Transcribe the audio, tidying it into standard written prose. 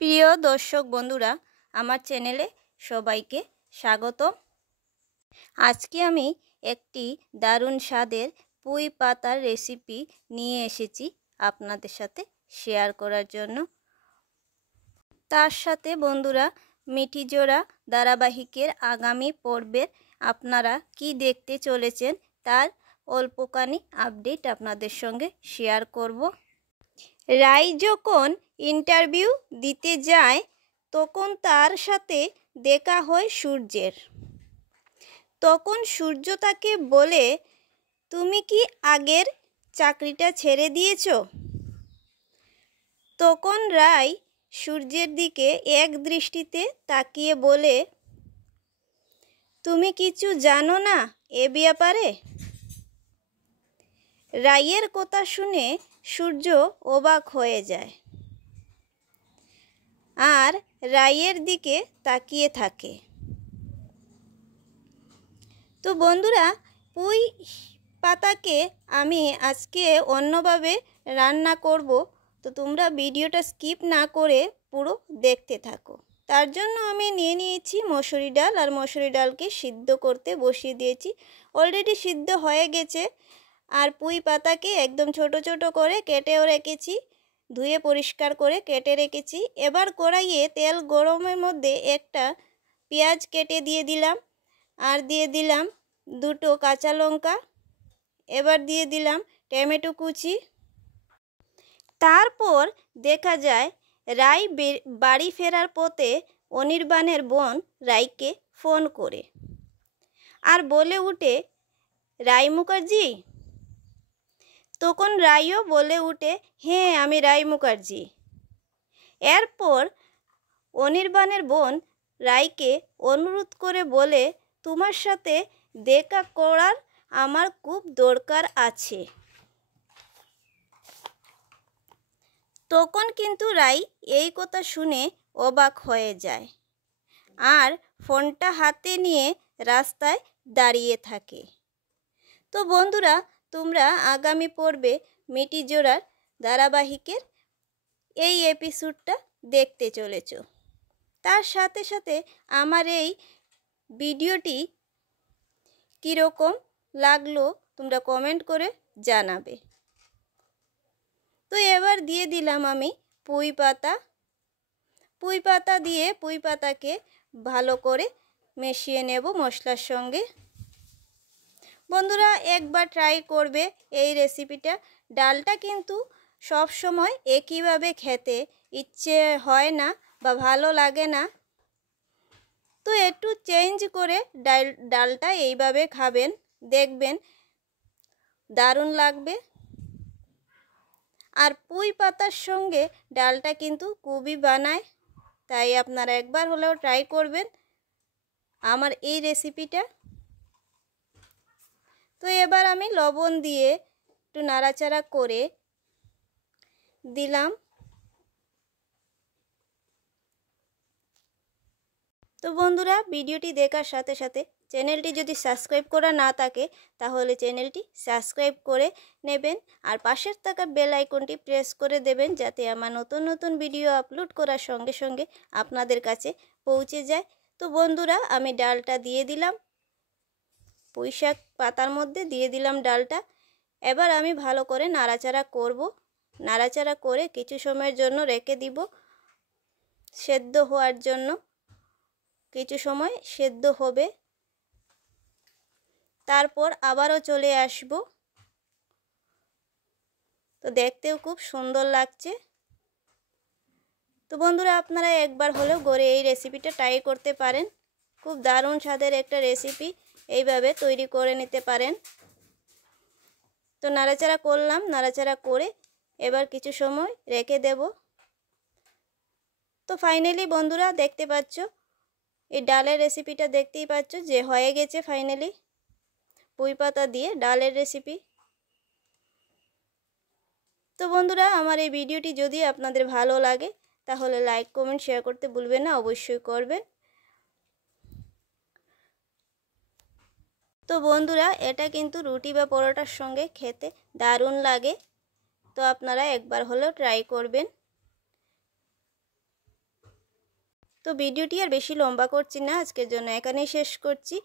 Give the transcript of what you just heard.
প্রিয় দর্শক বন্ধুরা, আমার চ্যানেলে সবাইকে স্বাগতম। আজকে আমি একটি দারুণ স্বাদের পুঁই পাতার রেসিপি নিয়ে এসেছি আপনাদের সাথে শেয়ার করার জন্য। তার সাথে বন্ধুরা, মিঠি জোড়া ধারাবাহিকের আগামী পর্বের আপনারা কি দেখতে চলেছেন তার অল্পখানি আপডেট আপনাদের সঙ্গে শেয়ার করব। রাই যখন ইন্টারভিউ দিতে যায় তখন তার সাথে দেখা হয় সূর্যের। তখন সূর্য তাকে বলে, তুমি কি আগের চাকরিটা ছেড়ে দিয়েছ? তখন রাই সূর্যের দিকে এক দৃষ্টিতে তাকিয়ে বলে, তুমি কিছু জানো না এ ব্যাপারে? রাইয়ের কথা শুনে সূর্য অবাক হয়ে যায় আর রাইয়ের দিকে তাকিয়ে থাকে। তো বন্ধুরা, পুঁই পাতাকে আমি আজকে অন্যভাবে রান্না করব, তো তোমরা ভিডিওটা স্কিপ না করে পুরো দেখতে থাকো। তার জন্য আমি নিয়ে নিয়েছি মসুরি ডাল, আর মসুরি ডালকে সিদ্ধ করতে বসিয়ে দিয়েছি। অলরেডি সিদ্ধ হয়ে গেছে। আর পুঁই পাতাকে একদম ছোট ছোট করে কেটেও রেখেছি, ধুয়ে পরিষ্কার করে কেটে রেখেছি। এবার কড়াইয়ে তেল গরমের মধ্যে একটা পেঁয়াজ কেটে দিয়ে দিলাম, আর দিয়ে দিলাম দুটো কাঁচা লঙ্কা। এবার দিয়ে দিলাম টমেটো কুচি। তারপর দেখা যায় রাই বাড়ি ফেরার পথে অনির্বাণের বোন রাইকে ফোন করে আর বলে উঠে, রাই মুখার্জি। তখন রাইও বলে উঠে, হ্যাঁ আমি রাই মুখার্জি। এরপর অনির্বাণের বোন রাইকে অনুরোধ করে বলে, তোমার সাথে দেখা করার আমার খুব দরকার আছে। তখন কিন্তু রাই এই কথা শুনে অবাক হয়ে যায় আর ফোনটা হাতে নিয়ে রাস্তায় দাঁড়িয়ে থাকে। তো বন্ধুরা, তোমরা আগামী পর্বে মিঠি জোড়ার ধারাবাহিকের এই এপিসোডটা দেখতে চলেছ। তার সাথে সাথে আমার এই ভিডিওটি কীরকম লাগলো তোমরা কমেন্ট করে জানাবে। তো এবার দিয়ে দিলাম আমি পুঁই পাতা। পুঁই পাতা দিয়ে পুঁই পাতাকে ভালো করে মিশিয়ে নেব মশলার সঙ্গে। বন্ধুরা, একবার ট্রাই করবে এই রেসিপিটা। ডালটা কিন্তু সব সময় একইভাবে খেতে ইচ্ছে হয় না বা ভালো লাগে না, তো একটু চেঞ্জ করে ডালটা এইভাবে খাবেন, দেখবেন দারুণ লাগবে। আর পুঁই পাতার সঙ্গে ডালটা কিন্তু খুবই বানায়, তাই আপনারা একবার হলেও ট্রাই করবেন আমার এই রেসিপিটা। তো এবার আমি লবণ দিয়ে একটু নাড়াচাড়া করে দিলাম। তো বন্ধুরা, ভিডিওটি দেখার সাথে সাথে চ্যানেলটি যদি সাবস্ক্রাইব করা না থাকে তাহলে চ্যানেলটি সাবস্ক্রাইব করে নেবেন, আর পাশের থাকা বেল আইকনটি প্রেস করে দেবেন যাতে আমার নতুন নতুন ভিডিও আপলোড করার সঙ্গে সঙ্গে আপনাদের কাছে পৌঁছে যায়। তো বন্ধুরা, আমি ডালটা দিয়ে দিলাম, পুঁই শাক পাতার মধ্যে দিয়ে দিলাম ডালটা। এবার আমি ভালো করে নাড়াচাড়া করব। নাড়াচাড়া করে কিছু সময়ের জন্য রেখে দিব সেদ্ধ হওয়ার জন্য। কিছু সময় সেদ্ধ হবে, তারপর আবারও চলে আসব। তো দেখতেও খুব সুন্দর লাগছে। তো বন্ধুরা, আপনারা একবার হলেও ঘরে এই রেসিপিটা ট্রাই করতে পারেন। খুব দারুণ স্বাদের একটা রেসিপি, এইভাবে তৈরি করে নিতে পারেন। তো নাড়াচাড়া করলাম, নাড়াচাড়া করে এবার কিছু সময় রেখে দেব। তো ফাইনালি বন্ধুরা, দেখতে পাচ্ছ এই ডালের রেসিপিটা, দেখতেই পাচ্ছ যে হয়ে গেছে ফাইনালি পুঁই পাতা দিয়ে ডালের রেসিপি। তো বন্ধুরা, আমার এই ভিডিওটি যদি আপনাদের ভালো লাগে তাহলে লাইক কমেন্ট শেয়ার করতে ভুলবেন না, অবশ্যই করবেন। তো বন্ধুরা, এটা কিন্তু রুটি বা পরোটার সঙ্গে খেতে দারুণ লাগে, তো আপনারা একবার হলেও ট্রাই করবেন। তো ভিডিওটি আর বেশি লম্বা করছি না, আজকের জন্য এখানেই শেষ করছি।